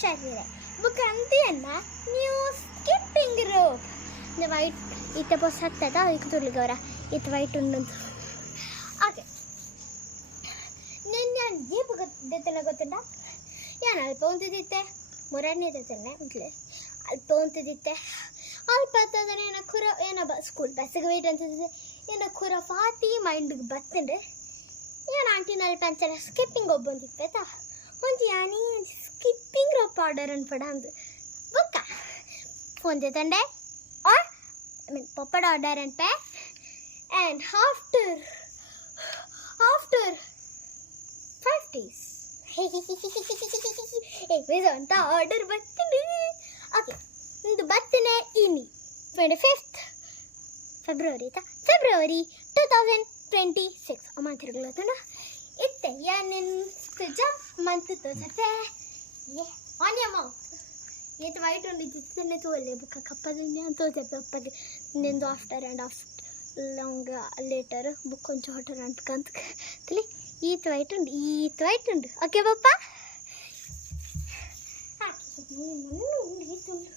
ശരിയല്ലേ book എന്തിയല്ല news skipping rope ഇത് white ഇത്ത പൊസത്തത ಅದಕ್ಕೆ ತುಳಿಗವರ ಇದು ವೈಟ್ ಉಂಡು ಓಕೆ ನಾನು ಈ ಬುಕ್ ದೆತ್ತನ ಗೊತ್ತುಂಟ ನಾನು ಅಲ್ಪ ಒಂತಿದ್ದೆ ಮೊರನೇ ದೆತ್ತನೆ ಮೊದಲೇ ಅಲ್ಪ ಒಂತಿದ್ದೆ ಅಲ್ಪ ಹತ್ತದನೆ ಏನ ಕುರ ಏನ ಸ್ಕೂಲ್ ಬಸ್ಸಿಗೆ ವೆಯ್ಟ್ ಅಂತಿದ್ದೆ ಏನ ಕುರ ಫಾತಿ ಮೈಂಡ್ಗೆ ಬತ್ತಂಡೆ ಏನು ಆಂಟಿ ನಲ್ಲಿ ಪಂಚರ ಸ್ಕಿಪ್ಪಿಂಗ್ ಒಬ್ಬಂದಿತ್ತು ಆಯ್ತಾ ಒಂದು ಯಾನಿ ಸ್ಕಿಪ್ಪಿಂಗ್ ರೋಪ್ ಆರ್ಡರ್ ಅನ್ಪಡ ಅಂದು ಬುಕ್ಕ ಫೋನ್ ತಂಡೆ ಆರ್ ಐ ಮೀನ್ ಪಪ್ಪಡ ಆರ್ಡರ್ ಅನ್ಪೆ ಆ್ಯಂಡ್ ಆಫ್ಟರ್ 5 days ಅಂತ ಆರ್ಡರ್ ಬರ್ತೀನಿ ಓಕೆ ಇದು ಬರ್ತೀನಿ ಇನಿ 25th ಫೆಬ್ರವರಿ 2026 ಅಮ್ಮ ತಿರುಗಲತ್ತಂಡ ಇತ್ತೆ ಏನೇನು ಜಂಪ್ ಮಂತ್ ತೋರ್ಸತ್ತೆ ಆನ್ ಯರ್ ಮೌತ್ ಏಟ್ ವೈಟ್ ಒಂದು ಇದ್ದಿತ್ತನ್ನೇ ತೋಲೆ ಬುಕ್ಕ ಕಪ್ಪದನ್ನೇ ತೋರ್ಸತ್ತೆ ಅಪ್ಪಗೆ ನಿಂದು ಆಫ್ಟರ್ ಲಾಂಗ್ ಲೇಟರ್ ಬುಕ್ ಕೊಂಚ ಹೊಟ್ಟರ್ ಅಂತ್ಕಂತ ತಲೆ ಈತ್ ವೈಟ್ ಉಂಡು ಓಕೆ ಪಪ್ಪ ಹಾಕಿ ಈತ್ ಉಂಡು